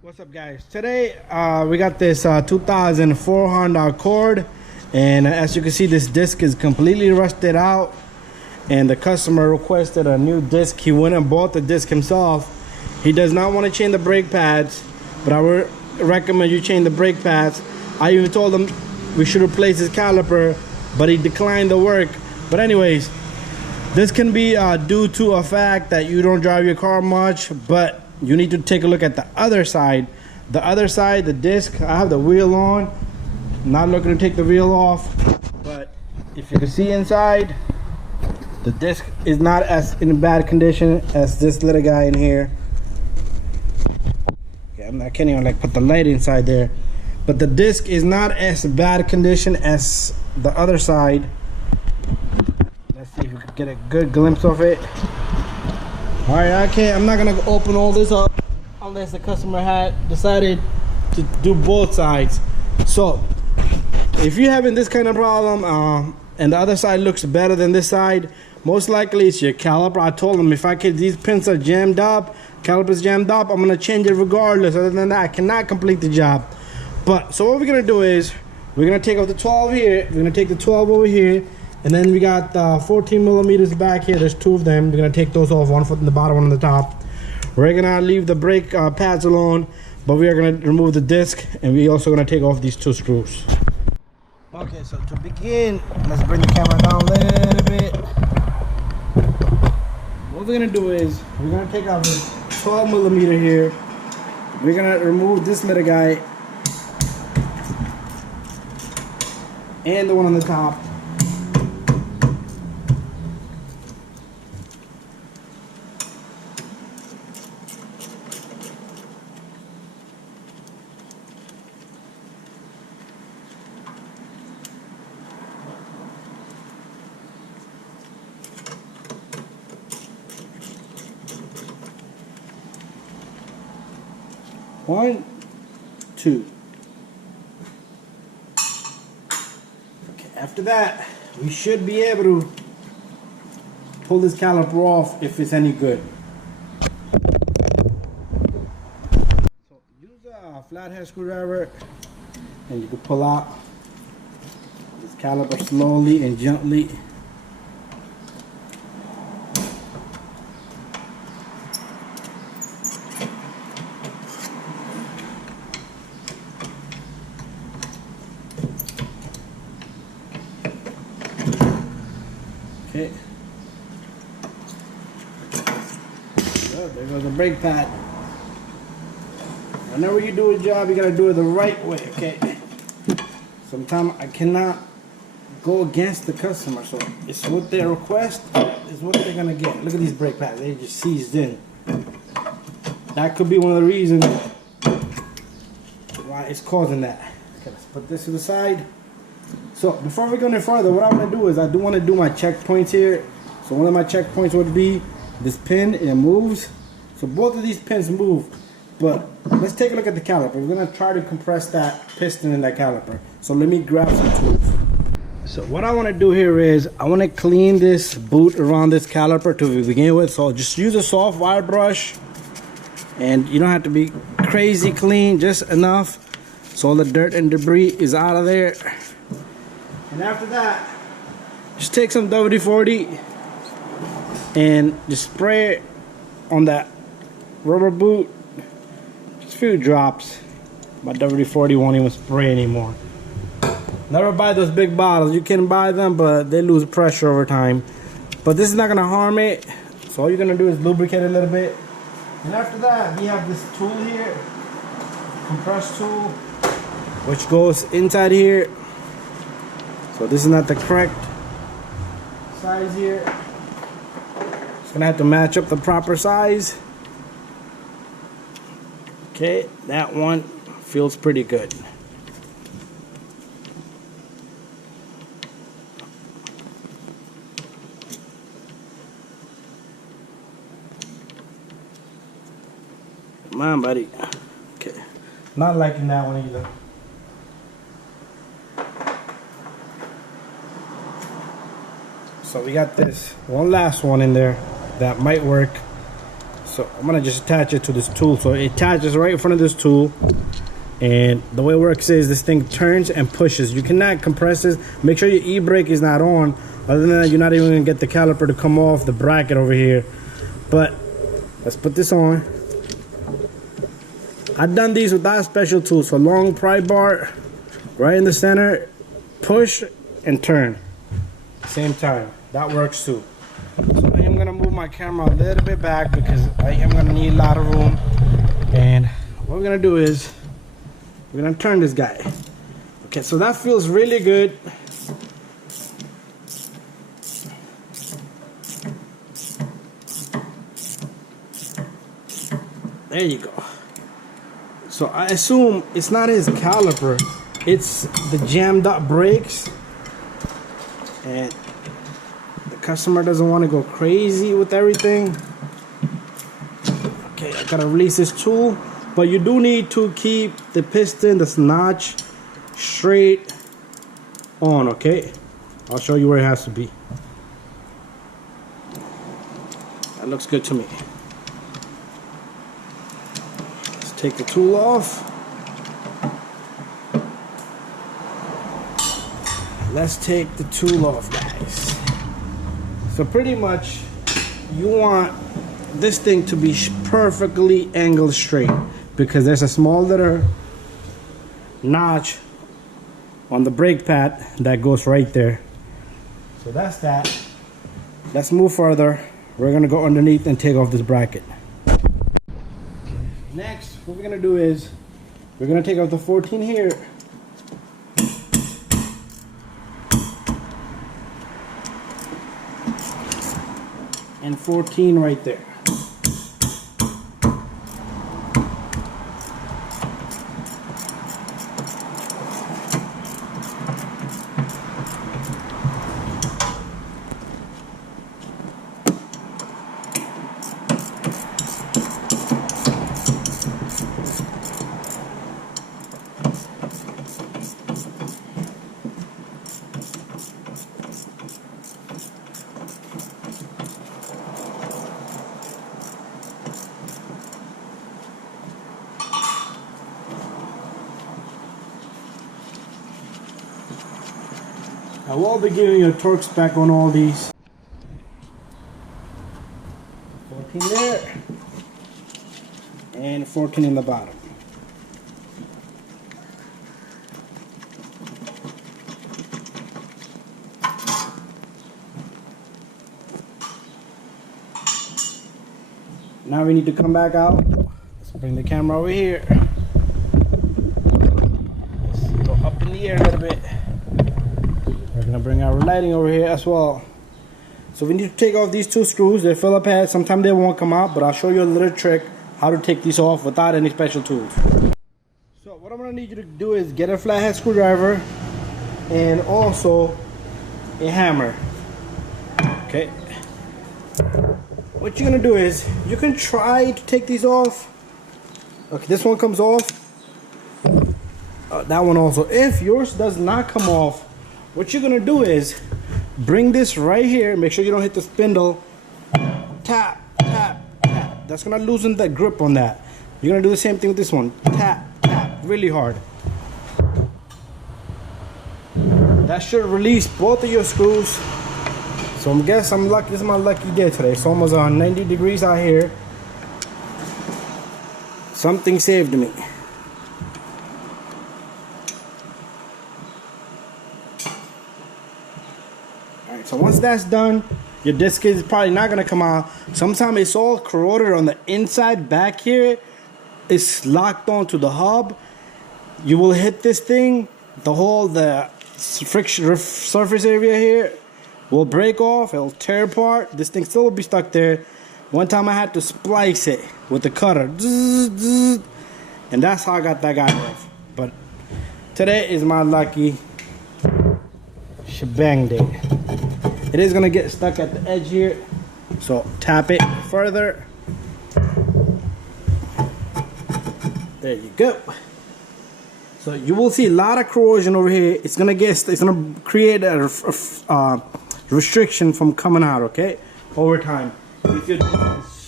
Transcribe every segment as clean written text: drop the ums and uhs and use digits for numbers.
What's up, guys? Today we got this 2004 Honda Accord, and as you can see, this disc is completely rusted out, and the customer requested a new disc. He went and bought the disc himself. He does not want to change the brake pads, but I would recommend you change the brake pads. I even told him we should replace his caliper, but he declined the work. But anyways, this can be due to a fact that you don't drive your car much, but you need to take a look at the other side. The other side, the disc, I have the wheel on. Not looking to take the wheel off, but if you can see inside, the disc is not as in bad condition as this little guy in here. Okay, I can't even like put the light inside there, but the disc is not as bad condition as the other side. Let's see if we can get a good glimpse of it. All right, I'm not gonna open all this up unless the customer had decided to do both sides. So if you're having this kind of problem and the other side looks better than this side, most likely it's your caliper. I told them these pins are jammed up, caliper's jammed up, I'm gonna change it regardless. Other than that, I cannot complete the job. But so what we're gonna do is we're gonna take off the 12 here, we're gonna take the 12 over here, and then we got 14 millimeters back here. There's two of them. We're gonna take those off, one foot in the bottom, one on the top. We're gonna leave the brake pads alone, but we are gonna remove the disc, and we're also gonna take off these two screws. Okay, so to begin, let's bring the camera down a little bit. What we're gonna do is we're gonna take out this 12 millimeter here. We're gonna remove this little guy and the one on the top. One, two. Okay, after that, we should be able to pull this caliper off if it's any good. So use a flathead screwdriver and you can pull out this caliper slowly and gently. Okay. So there goes the brake pad. Whenever you do a job, you gotta do it the right way, okay? Sometimes I cannot go against the customer, so it's what they request is what they're gonna get. Look at these brake pads, they just seized in. That could be one of the reasons why it's causing that. Okay, let's put this to the side. So before we go any further, what I want to do is I do want to do my checkpoints here. So one of my checkpoints would be this pin, it moves. So both of these pins move. But let's take a look at the caliper. We're going to try to compress that piston in that caliper. So let me grab some tools. So what I want to do here is I want to clean this boot around this caliper to begin with. So just use a soft wire brush. And you don't have to be crazy clean, just enough so all the dirt and debris is out of there. And after that, just take some WD-40 and just spray it on that rubber boot. Just a few drops. My WD-40 won't even spray anymore. Never buy those big bottles. You can buy them, but they lose pressure over time. But this is not gonna harm it. So all you're gonna do is lubricate it a little bit. And after that, we have this tool here, compress tool, which goes inside here. So this is not the correct size here. Just gonna have to match up the proper size. Okay, that one feels pretty good. Come on, buddy. Okay, not liking that one either. So we got this one last one in there that might work. So I'm gonna just attach it to this tool. So it attaches right in front of this tool. And the way it works is this thing turns and pushes. You cannot compress this. Make sure your e-brake is not on. Other than that, you're not even gonna get the caliper to come off the bracket over here. But let's put this on. I've done these without special tools. So long pry bar, right in the center, push and turn. Same time. That works too. So I am gonna move my camera a little bit back because I am gonna need a lot of room. And what we're gonna do is we're gonna turn this guy. Okay, so that feels really good. There you go. So I assume it's not his caliper, it's the jammed up brakes. And the customer doesn't want to go crazy with everything. Okay, I gotta release this tool. But you do need to keep the piston, this notch, straight on, okay? I'll show you where it has to be. That looks good to me. Let's take the tool off. Let's take the tool off, guys. So pretty much, you want this thing to be perfectly angled straight, because there's a small little notch on the brake pad that goes right there. So that's that. Let's move further. We're gonna go underneath and take off this bracket. Next, what we're gonna do is we're gonna take off the 14 here. And 14 right there. I will be giving you a torque spec on all these. 14 there, and 14 in the bottom. Now we need to come back out. Let's bring the camera over here. Let's go up in the air a little bit. We're gonna bring our lighting over here as well. So we need to take off these two screws. They're Phillips heads. Sometimes they won't come out, but I'll show you a little trick how to take these off without any special tools. So what I'm gonna need you to do is get a flathead screwdriver and also a hammer. Okay. What you're gonna do is you can try to take these off. Okay, this one comes off. That one also. If yours does not come off, what you're gonna do is bring this right here. Make sure you don't hit the spindle. Tap, tap, tap. That's gonna loosen the grip on that. You're gonna do the same thing with this one. Tap, tap, really hard. That should release both of your screws. So I guess I'm lucky. This is my lucky day today. It's almost 90 degrees out here. Something saved me. Alright, so once that's done, your disc is probably not gonna come out. Sometimes it's all corroded on the inside back here. It's locked onto the hub. You will hit this thing, the friction surface area here will break off, it'll tear apart. This thing still will be stuck there. One time I had to splice it with the cutter. And that's how I got that guy off. But today is my lucky shebang day. It is gonna get stuck at the edge here. So tap it further. There you go. So you will see a lot of corrosion over here. It's gonna create a restriction from coming out, okay, over time. If you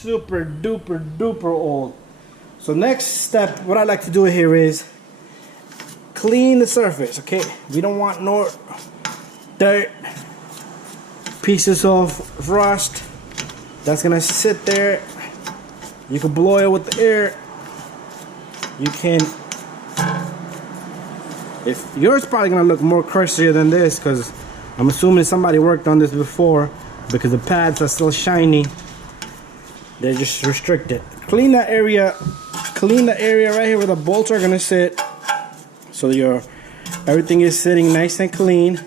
super duper duper old. So next step, what I like to do here is clean the surface. Okay, we don't want no dirt, pieces of rust that's gonna sit there. You can blow it with the air. You can, if yours probably gonna look more crustier than this, because I'm assuming somebody worked on this before, because the pads are still shiny. They're just restricted. Clean that area. Clean the area right here where the bolts are gonna sit, so your everything is sitting nice and clean.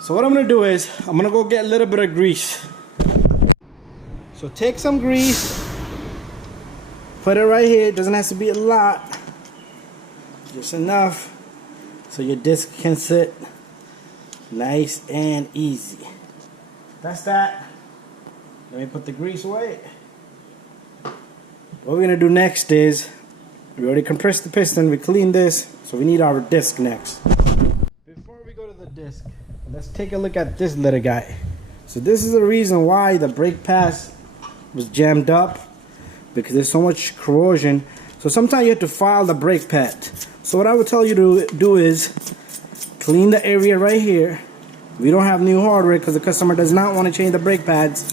So what I'm gonna do is I'm gonna go get a little bit of grease. So take some grease, put it right here. It doesn't have to be a lot, just enough so your disc can sit nice and easy. That's that. Let me put the grease away. What we're gonna do next is, we already compressed the piston, we cleaned this, so we need our disc next. Before we go to the disc, let's take a look at this little guy. So this is the reason why the brake pads was jammed up, because there's so much corrosion. So sometimes you have to file the brake pad. So what I would tell you to do is clean the area right here. We don't have new hardware because the customer does not want to change the brake pads.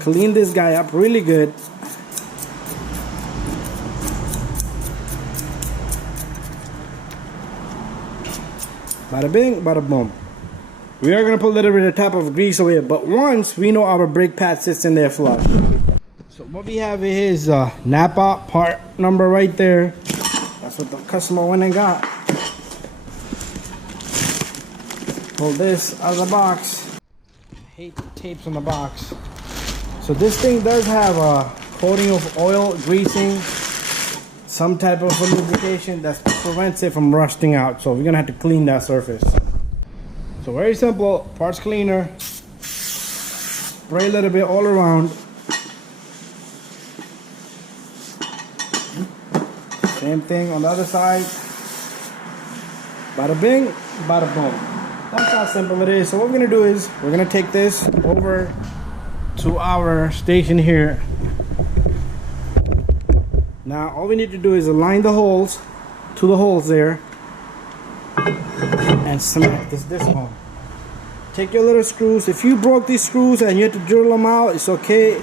Clean this guy up really good. Bada bing, bada boom. We are going to put a little bit of top of grease away, but once we know our brake pad sits in there flush. So what we have is Napa part number right there. That's what the customer went and got. Pull this out of the box. I hate the tapes on the box. So this thing does have a coating of oil, greasing, some type of lubrication that prevents it from rusting out. So we're gonna have to clean that surface. So very simple, parts cleaner, spray a little bit all around. Same thing on the other side. Bada bing, bada boom. That's how simple it is. So what we're gonna do is, we're gonna take this over to our station here. Now all we need to do is align the holes to the holes there and smack this home. Take your little screws. If you broke these screws and you have to drill them out, it's okay.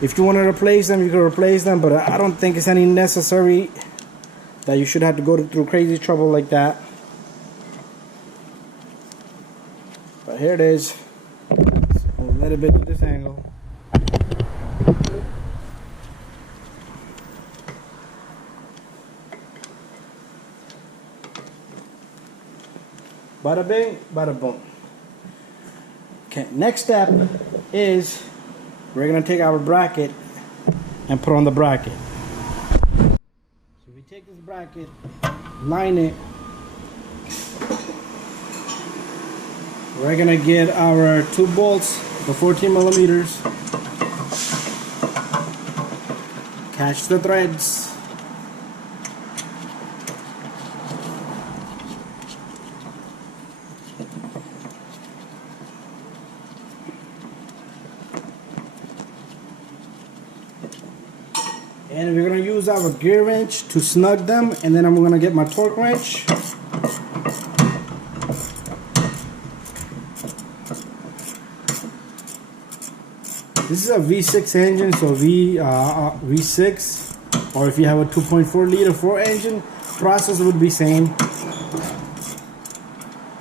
If you want to replace them, you can replace them, but I don't think it's any necessary that you should have to go through crazy trouble like that. But here it is. A little bit to this angle. Bada bing, bada boom. Okay, next step is we're gonna take our bracket and put on the bracket. So we take this bracket, line it. We're gonna get our 2 bolts, the 14 millimeters. Catch the threads. And we're going to use our gear wrench to snug them, and then I'm going to get my torque wrench. This is a V6 engine, so V6, or if you have a 2.4 liter 4 engine, process would be same.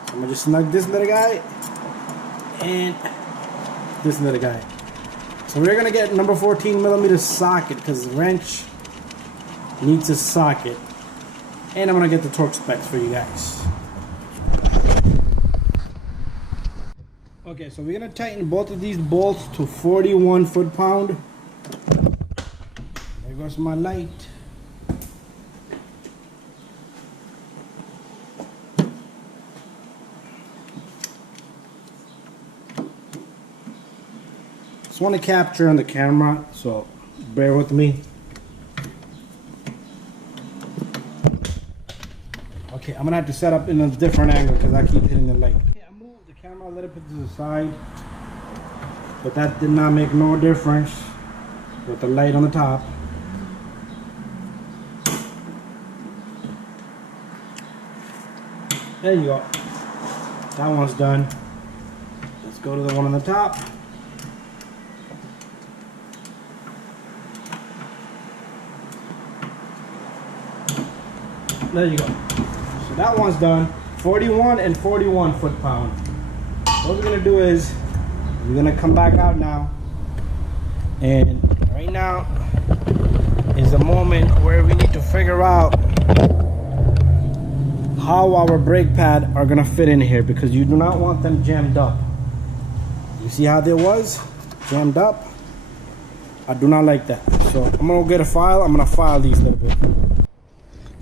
I'm going to just snug this little guy and this little guy. So we're going to get number 14 millimeter socket because the wrench needs a socket. And I'm going to get the torque specs for you guys. Okay, so we're going to tighten both of these bolts to 41 foot-pound. There goes my light. Just want to capture on the camera, so bear with me. Okay, I'm gonna have to set up in a different angle because I keep hitting the light. Okay, I moved the camera a little bit to the side. but that did not make no difference with the light on the top. There you go. That one's done. Let's go to the one on the top. There you go. So that one's done. 41 and 41 foot-pound. What we're gonna do is we're gonna come back out now, and right now is the moment where we need to figure out how our brake pad are gonna fit in here, because you do not want them jammed up. You see how there was jammed up? I do not like that. So I'm gonna get a file. I'm gonna file these a little bit.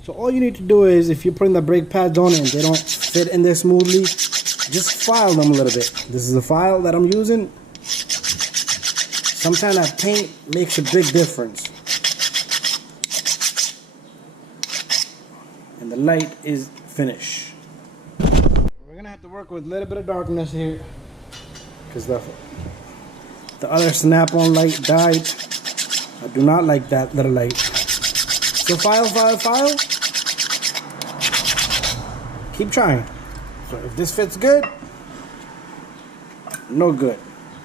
So all you need to do is, if you're putting the brake pads on and they don't fit in there smoothly, just file them a little bit. This is the file that I'm using. Sometimes that paint makes a big difference. And the light is finished. We're gonna have to work with a little bit of darkness here, because the other snap-on light died. I do not like that little light. So file. Keep trying. So if this fits good, no good.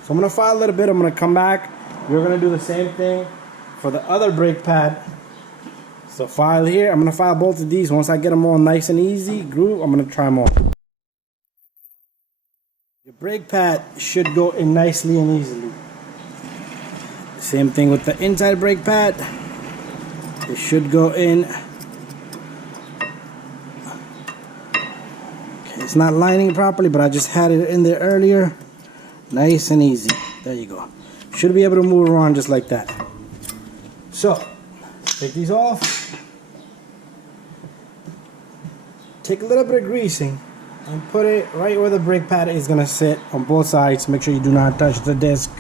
So I'm gonna file a little bit. I'm gonna come back. We're gonna do the same thing for the other brake pad. So file here. I'm gonna file both of these. Once I get them all nice and easy groove, I'm gonna try them all. Your brake pad should go in nicely and easily. Same thing with the inside brake pad. It should go in. Okay, it's not lining properly, but I just had it in there earlier. Nice and easy. There you go. Should be able to move around just like that. So, take these off. Take a little bit of greasing and put it right where the brake pad is going to sit on both sides. Make sure you do not touch the disc.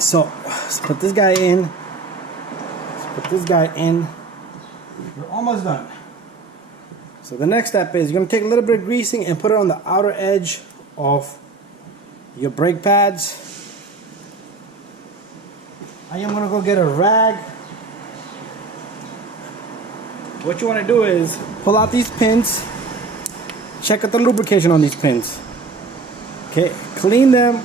So, let's put this guy in. We're almost done. So the next step is you're going to take a little bit of greasing and put it on the outer edge of your brake pads. I am going to go get a rag. What you want to do is pull out these pins. Check out the lubrication on these pins. Okay, clean them.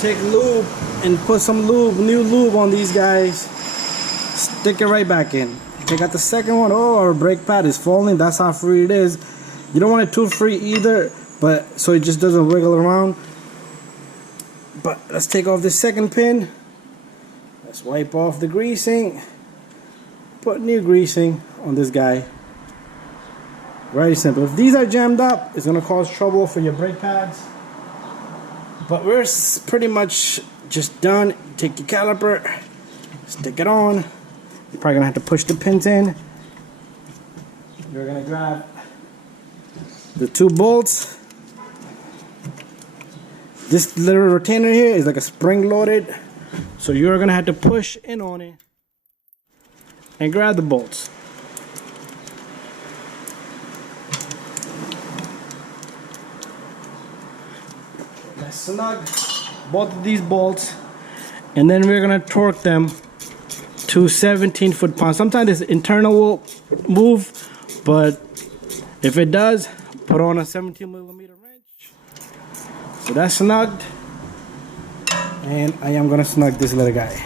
Take lube and put some lube, new lube on these guys. Stick it right back in. Take out the second one. Oh, our brake pad is falling. That's how free it is. You don't want it too free either, but so it just doesn't wiggle around. But let's take off the second pin. Let's wipe off the greasing. Put new greasing on this guy. Very simple. If these are jammed up, it's gonna cause trouble for your brake pads. But we're pretty much just done. Take your caliper, stick it on. You're probably gonna have to push the pins in. You're gonna grab the two bolts. This little retainer here is like a spring loaded, so you're gonna have to push in on it and grab the bolts. Let's snug both of these bolts, and then we're gonna torque them to 17 foot-pounds. Sometimes this internal will move, but if it does, put on a 17mm wrench. So that's snugged, and I am gonna snug this little guy.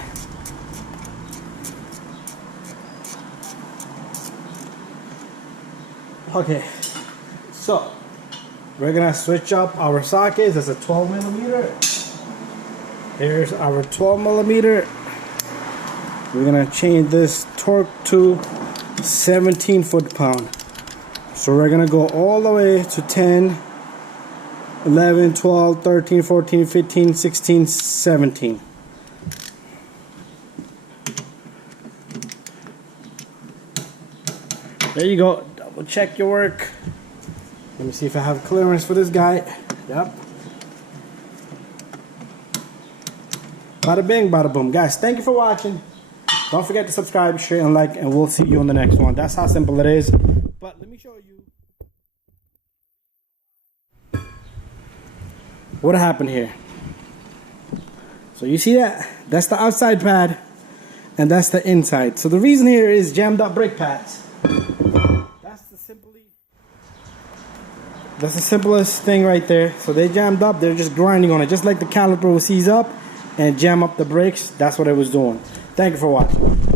Okay, so we're gonna switch up our sockets. That's a 12mm. Here's our 12mm. We're gonna change this torque to 17 foot-pound. So we're gonna go all the way to 10, 11, 12, 13, 14, 15, 16, 17. There you go. Double check your work. Let me see if I have clearance for this guy. Yep. Bada bing, bada boom. Guys, thank you for watching. Don't forget to subscribe, share, and like, and we'll see you on the next one. That's how simple it is. But let me show you what happened here. So you see that? That's the outside pad, and that's the inside. So the reason here is jammed up brake pads. That's the simplest thing right there. So they jammed up, they're just grinding on it. Just like the caliper will seize up and jam up the brakes, that's what it was doing. Thank you for watching.